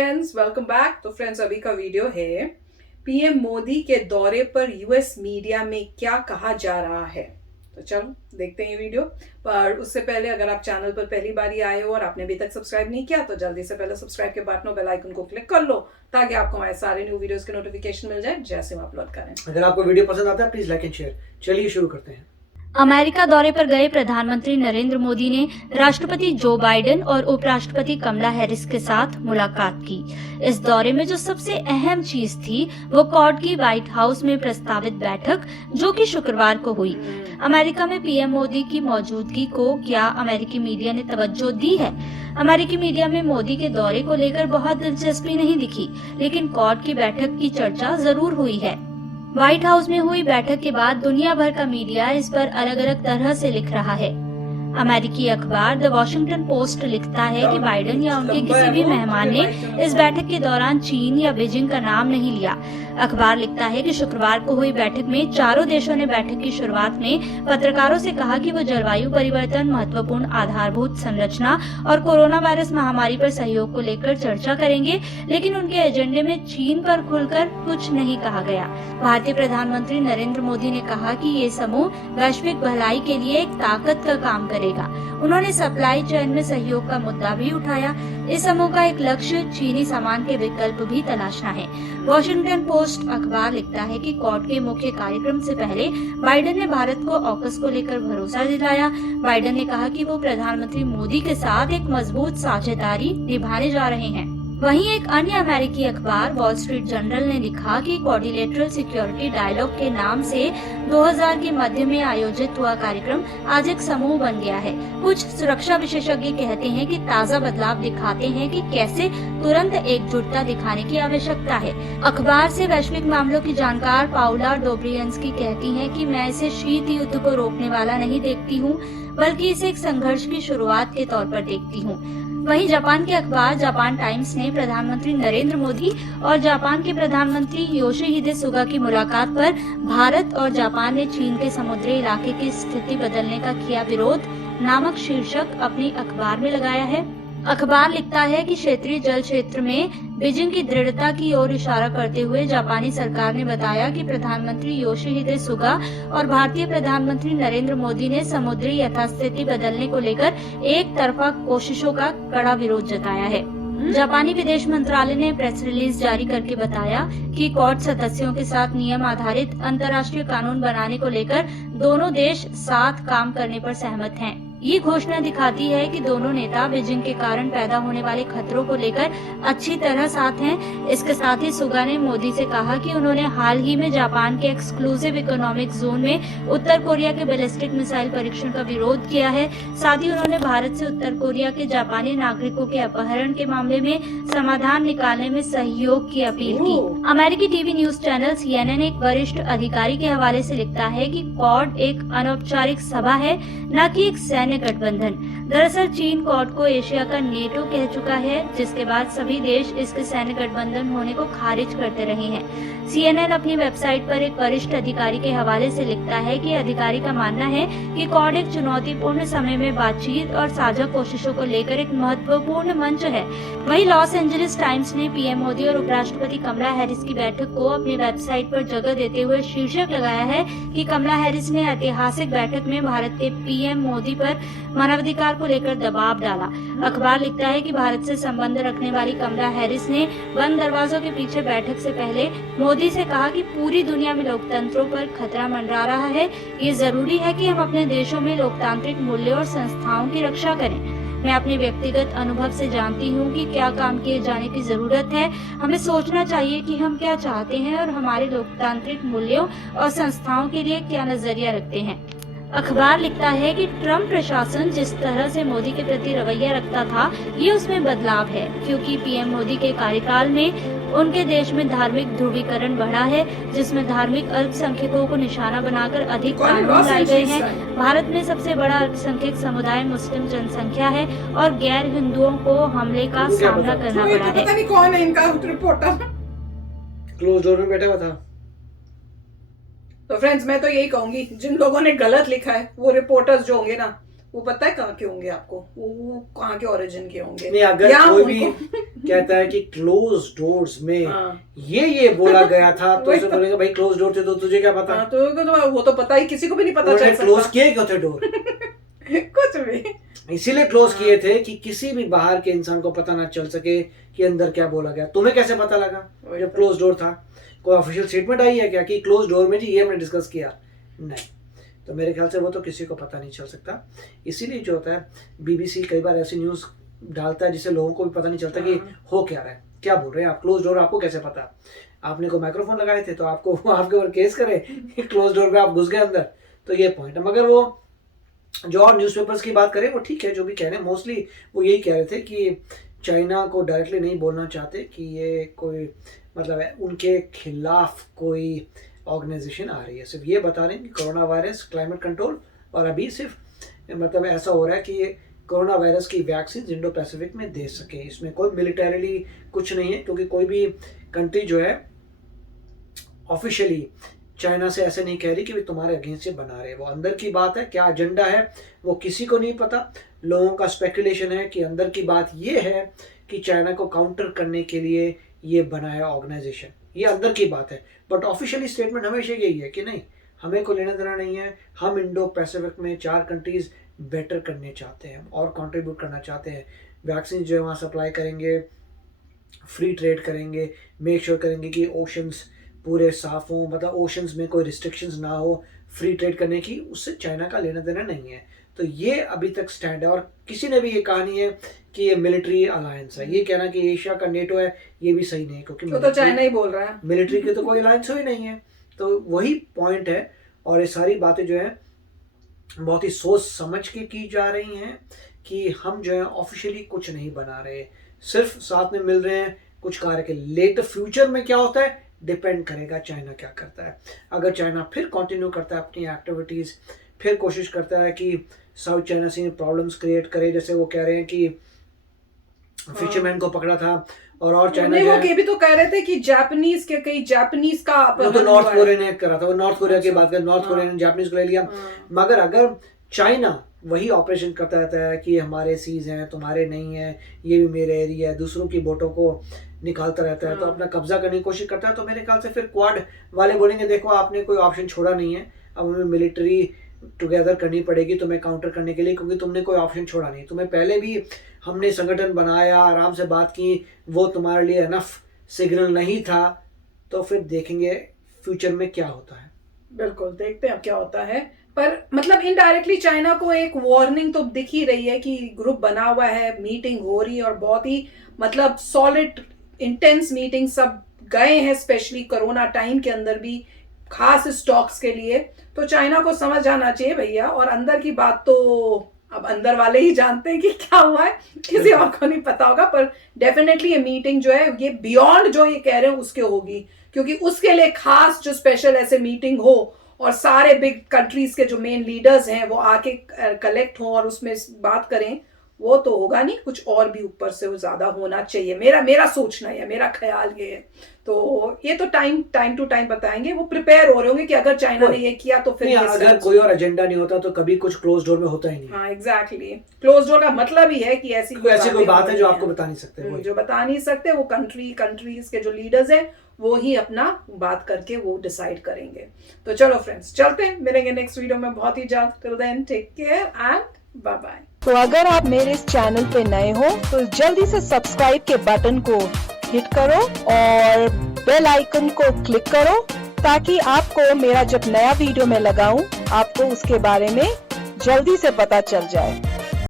Friends, welcome back. तो friends, अभी का वीडियो है पीएम मोदी के दौरे पर यूएस मीडिया में क्या कहा जा रहा है। तो चलो देखते हैं ये वीडियो। पर उससे पहले अगर आप चैनल पर पहली बार ही आए हो और आपने अभी तक सब्सक्राइब नहीं किया तो जल्दी से पहले सब्सक्राइब के बटन और बेल आइकन को क्लिक कर लो ताकि आपको हमारे सारे न्यू वीडियोस के नोटिफिकेशन मिल जाए जैसे हम अपलोड करें। अगर आपको वीडियो पसंद आता है प्लीज लाइक एंड शेयर। चलिए शुरू करते हैं। अमेरिका दौरे पर गए प्रधानमंत्री नरेंद्र मोदी ने राष्ट्रपति जो बाइडेन और उपराष्ट्रपति कमला हैरिस के साथ मुलाकात की। इस दौरे में जो सबसे अहम चीज थी वो क्वाड की व्हाइट हाउस में प्रस्तावित बैठक, जो कि शुक्रवार को हुई। अमेरिका में पीएम मोदी की मौजूदगी को क्या अमेरिकी मीडिया ने तवज्जो दी है? अमेरिकी मीडिया में मोदी के दौरे को लेकर बहुत दिलचस्पी नहीं दिखी, लेकिन क्वाड की बैठक की चर्चा जरूर हुई है। व्हाइट हाउस में हुई बैठक के बाद दुनिया भर का मीडिया इस पर अलग अलग तरह से लिख रहा है। अमेरिकी अखबार द वॉशिंगटन पोस्ट लिखता है कि बाइडेन या उनके किसी भी मेहमान ने इस बैठक के दौरान चीन या बीजिंग का नाम नहीं लिया। अखबार लिखता है कि शुक्रवार को हुई बैठक में चारों देशों ने बैठक की शुरुआत में पत्रकारों से कहा कि वो जलवायु परिवर्तन, महत्वपूर्ण आधारभूत संरचना और कोरोना वायरस महामारी पर सहयोग को लेकर चर्चा करेंगे, लेकिन उनके एजेंडे में चीन पर खुलकर कुछ नहीं कहा गया। भारतीय प्रधानमंत्री नरेंद्र मोदी ने कहा कि ये समूह वैश्विक भलाई के लिए एक ताकत का काम करेगा। उन्होंने सप्लाई चेन में सहयोग का मुद्दा भी उठाया। इस समूह का एक लक्ष्य चीनी सामान के विकल्प भी तलाशना है। वॉशिंगटन पोस्ट अखबार लिखता है कि क्वाड के मुख्य कार्यक्रम से पहले बाइडेन ने भारत को ऑकस को लेकर भरोसा दिलाया। बाइडेन ने कहा कि वो प्रधानमंत्री मोदी के साथ एक मजबूत साझेदारी निभाने जा रहे हैं। वहीं एक अन्य अमेरिकी अखबार वॉल स्ट्रीट जर्नल ने लिखा कि क्वाड्रिलेटरल सिक्योरिटी डायलॉग के नाम से 2000 के मध्य में आयोजित हुआ कार्यक्रम आज एक समूह बन गया है। कुछ सुरक्षा विशेषज्ञ कहते हैं कि ताज़ा बदलाव दिखाते हैं कि कैसे तुरंत एकजुटता दिखाने की आवश्यकता है। अखबार से वैश्विक मामलों की जानकार पाउला डोब्रियंस्की कहती हैं कि मैं इसे शीत युद्ध को रोकने वाला नहीं देखती हूँ, बल्कि इसे एक संघर्ष की शुरुआत के तौर पर देखती हूँ। वहीं जापान के अखबार जापान टाइम्स ने प्रधानमंत्री नरेंद्र मोदी और जापान के प्रधानमंत्री योशिहिदे सुगा की मुलाकात पर भारत और जापान ने चीन के समुद्री इलाके की स्थिति बदलने का किया विरोध नामक शीर्षक अपने अखबार में लगाया है। अखबार लिखता है कि क्षेत्रीय जल क्षेत्र में बीजिंग की दृढ़ता की ओर इशारा करते हुए जापानी सरकार ने बताया कि प्रधानमंत्री योशिहिदे सुगा और भारतीय प्रधानमंत्री नरेंद्र मोदी ने समुद्री यथास्थिति बदलने को लेकर एक तरफा कोशिशों का कड़ा विरोध जताया है। जापानी विदेश मंत्रालय ने प्रेस रिलीज जारी करके बताया कि क्वाड सदस्यों के साथ नियम आधारित अंतर्राष्ट्रीय कानून बनाने को लेकर दोनों देश साथ काम करने पर सहमत हैं। ये घोषणा दिखाती है कि दोनों नेता बीजिंग के कारण पैदा होने वाले खतरों को लेकर अच्छी तरह साथ हैं। इसके साथ ही सुगा ने मोदी से कहा कि उन्होंने हाल ही में जापान के एक्सक्लूसिव इकोनॉमिक जोन में उत्तर कोरिया के बैलिस्टिक मिसाइल परीक्षण का विरोध किया है। साथ ही उन्होंने भारत से उत्तर कोरिया के जापानी नागरिकों के अपहरण के मामले में समाधान निकालने में सहयोग की अपील की। अमेरिकी टीवी न्यूज चैनल CNN एक वरिष्ठ अधिकारी के हवाले से लिखता है कि क्वाड एक अनौपचारिक सभा है, न कि एक सैन्य गठबंधन। दरअसल चीन क्वाड को एशिया का नेटो कह चुका है, जिसके बाद सभी देश इसके सैन्य गठबंधन होने को खारिज करते रहे हैं। CNN अपनी वेबसाइट पर एक वरिष्ठ अधिकारी के हवाले से लिखता है कि अधिकारी का मानना है कि क्वाड एक चुनौतीपूर्ण समय में बातचीत और साझा कोशिशों को लेकर एक महत्वपूर्ण मंच है। वहीं लॉस एंजलिस टाइम्स ने पीएम मोदी और उपराष्ट्रपति कमला हैरिस की बैठक को अपनी वेबसाइट पर जगह देते हुए शीर्षक लगाया है कि कमला हैरिस ने ऐतिहासिक बैठक में भारत के पीएम मोदी पर मानवाधिकार को लेकर दबाव डाला। अखबार लिखता है कि भारत से संबंध रखने वाली कमला हैरिस ने बंद दरवाजों के पीछे बैठक से पहले मोदी से कहा कि पूरी दुनिया में लोकतंत्रों पर खतरा मंडरा रहा है। ये जरूरी है कि हम अपने देशों में लोकतांत्रिक मूल्यों और संस्थाओं की रक्षा करें। मैं अपने व्यक्तिगत अनुभव से जानती हूँ कि क्या काम किए जाने की जरूरत है। हमें सोचना चाहिए कि हम क्या चाहते हैं और हमारे लोकतांत्रिक मूल्यों और संस्थाओं के लिए क्या नजरिया रखते हैं। अखबार लिखता है कि ट्रम्प प्रशासन जिस तरह से मोदी के प्रति रवैया रखता था, ये उसमें बदलाव है, क्योंकि पीएम मोदी के कार्यकाल में उनके देश में धार्मिक ध्रुवीकरण बढ़ा है, जिसमें धार्मिक अल्पसंख्यकों को निशाना बनाकर अधिक कानून लाए गए हैं। भारत में सबसे बड़ा अल्पसंख्यक समुदाय मुस्लिम जनसंख्या है और गैर हिंदुओं को हमले का सामना करना पड़ा है। पता नहीं कौन है इनका रिपोर्टर, क्लोज डोर में बैठा हुआ था। तो फ्रेंड्स, मैं तो यही कहूंगी जिन लोगों ने गलत लिखा है वो रिपोर्टर्स जो होंगे ना, वो पता है कहाँ के होंगे आपको, वो कहाँ के ओरिजिन के होंगे। नहीं, अगर कोई भी कहता है कि क्लोज डोर्स में ये बोला गया था तो उसे बोलेगा भाई क्लोज डोर थे तो तुझे क्या पता। तो वो तो पता ही, किसी को भी नहीं पता चल सकता। क्लोज किए क्यों थे डोर? कुछ भी इसीलिए क्लोज किए थे कि किसी भी बाहर के इंसान को पता ना चल सके कि अंदर क्या बोला गया। तुम्हें कैसे पता लगा जब क्लोज डोर था? कोई ऑफिशियल स्टेटमेंट आई है क्या कि क्लोज डोर में जी ये हमने डिस्कस किया? नहीं। तो मेरे ख्याल से वो तो किसी को पता नहीं चल सकता। इसीलिए जो होता है, बीबीसी कई बार ऐसी न्यूज डालता है जिससे लोगों को भी पता नहीं चलता कि हो क्या रहा है, क्या बोल रहे हैं आप। क्लोज डोर आपको कैसे पता? आपने कोई माइक्रोफोन लगाए थे तो आपको आपके ऊपर केस करे क्लोज डोर पे आप घुस गए अंदर, तो ये पॉइंट है। मगर वो जो और न्यूज़पेपर्स की बात करें वो ठीक है, जो भी कह रहे हैं मोस्टली वो यही कह रहे थे कि चाइना को डायरेक्टली नहीं बोलना चाहते कि ये कोई मतलब है उनके खिलाफ कोई ऑर्गेनाइजेशन आ रही है। सिर्फ ये बता रहे हैं कि कोरोना वायरस, क्लाइमेट कंट्रोल, और अभी सिर्फ मतलब ऐसा हो रहा है कि ये कोरोना वायरस की वैक्सीन इंडो पैसिफिक में दे सके। इसमें कोई मिलिटरीली कुछ नहीं है, क्योंकि कोई भी कंट्री जो है ऑफिशियली चाइना से ऐसे नहीं कह रही कि वे तुम्हारे अगेंस्ट से बना रहे। वो अंदर की बात है, क्या एजेंडा है वो किसी को नहीं पता। लोगों का स्पेकुलेशन है कि अंदर की बात ये है कि चाइना को काउंटर करने के लिए ये बनाया ऑर्गेनाइजेशन, ये अंदर की बात है। बट ऑफिशियली स्टेटमेंट हमेशा यही है कि नहीं, हमें को लेना देना नहीं है, हम इंडो पैसिफिक में 4 कंट्रीज बेटर करने चाहते हैं और कंट्रीब्यूट करना चाहते हैं। वैक्सीन जो है वहाँ सप्लाई करेंगे, फ्री ट्रेड करेंगे, मेक श्योर करेंगे कि ओशंस पूरे साफ हों, मतलब ओशंस में कोई रिस्ट्रिक्शंस ना हो फ्री ट्रेड करने की। उससे चाइना का लेना देना नहीं है। तो ये अभी तक स्टैंड है। और किसी ने भी ये कहा नहीं है कि ये मिलिट्री अलायंस है। ये कहना कि एशिया का नेटो है, ये भी सही नहीं है, क्योंकि तो चाइना ही बोल रहा है, मिलिट्री के तो कोई अलायंस ही नहीं है। तो वही पॉइंट है। और ये सारी बातें जो है बहुत ही सोच समझ के की जा रही हैं कि हम जो है ऑफिशियली कुछ नहीं बना रहे, सिर्फ साथ में मिल रहे हैं कुछ कार्य के। लेटर फ्यूचर में क्या होता है डिपेंड करेगा चाइना क्या करता है। अगर चाइना फिर कंटिन्यू करता है अपनी एक्टिविटीज़, फिर कोशिश करता है कि साउथ चाइना सी प्रॉब्लम्स क्रिएट करे, जैसे वो कह रहे हैं कि फिशरमैन को पकड़ा था और चाइना वो के भी तो कह रहे थे कि जापानीज के कई जापानीज का वो तो नॉर्थ कोरिया ने करा था। वो नॉर्थ कोरिया की बात कर, नॉर्थ कोरिया ने जापानीज को ले लिया। मगर अगर चाइना वही ऑपरेशन करता रहता है कि हमारे सीज हैं तुम्हारे नहीं है, ये भी मेरे एरिया है, दूसरों की बोटों को निकालता रहता है, तो अपना कब्जा करने की कोशिश करता है, तो मेरे ख्याल से फिर क्वाड वाले बोलेंगे देखो आपने कोई ऑप्शन छोड़ा नहीं है, अब हमें मिलिट्री टुगेदर करनी पड़ेगी तुम्हें काउंटर करने के लिए, क्योंकि तुमने कोई ऑप्शन छोड़ा नहीं। तुम्हें पहले भी हमने संगठन बनाया, आराम से बात की, वो तुम्हारे लिए इनफ सिग्नल नहीं था। तो फिर देखेंगे फ्यूचर में क्या होता है। बिल्कुल देखते हैं अब क्या होता है। पर मतलब इनडायरेक्टली चाइना को एक वार्निंग तो दिख ही रही है कि ग्रुप बना हुआ है, मीटिंग हो रही है और बहुत ही मतलब सॉलिड इंटेंस मीटिंग सब गए हैं, स्पेशली कोरोना टाइम के अंदर भी खास स्टॉक्स के लिए। तो चाइना को समझ आना चाहिए भैया। और अंदर की बात तो अब अंदर वाले ही जानते हैं कि क्या हुआ है, किसी और को नहीं पता होगा। पर डेफिनेटली ये मीटिंग जो है ये बियॉन्ड जो ये कह रहे हैं उसके होगी, क्योंकि उसके लिए खास जो स्पेशल ऐसे मीटिंग हो और सारे बिग कंट्रीज के जो मेन लीडर्स हैं वो आके कलेक्ट हो और उसमें बात करें, वो तो होगा नहीं। कुछ और भी ऊपर से वो ज्यादा होना चाहिए, मेरा सोचना है, मेरा ख्याल ये है। तो ये तो टाइम टू टाइम बताएंगे। वो प्रिपेयर हो रहे होंगे कि अगर चाइना ने ये किया तो फिर अगर कोई और एजेंडा नहीं होता तो कभी कुछ क्लोज डोर में होता ही नहीं। हाँ एग्जैक्टली, क्लोज डोर का मतलब ही है कि ऐसी कोई बात है जो आपको बता नहीं सकते, जो बता नहीं सकते वो कंट्रीज के जो लीडर्स हैं वो ही अपना बात करके वो डिसाइड करेंगे। तो चलो फ्रेंड्स चलते हैं, मिलेंगे नेक्स्ट वीडियो में बहुत ही जल्द। Till then take care and bye bye. तो अगर आप मेरे इस चैनल पे नए हो तो जल्दी से सब्सक्राइब के बटन को हिट करो और बेल आइकन को क्लिक करो, ताकि आपको मेरा जब नया वीडियो मैं लगाऊं आपको उसके बारे में जल्दी से पता चल जाए।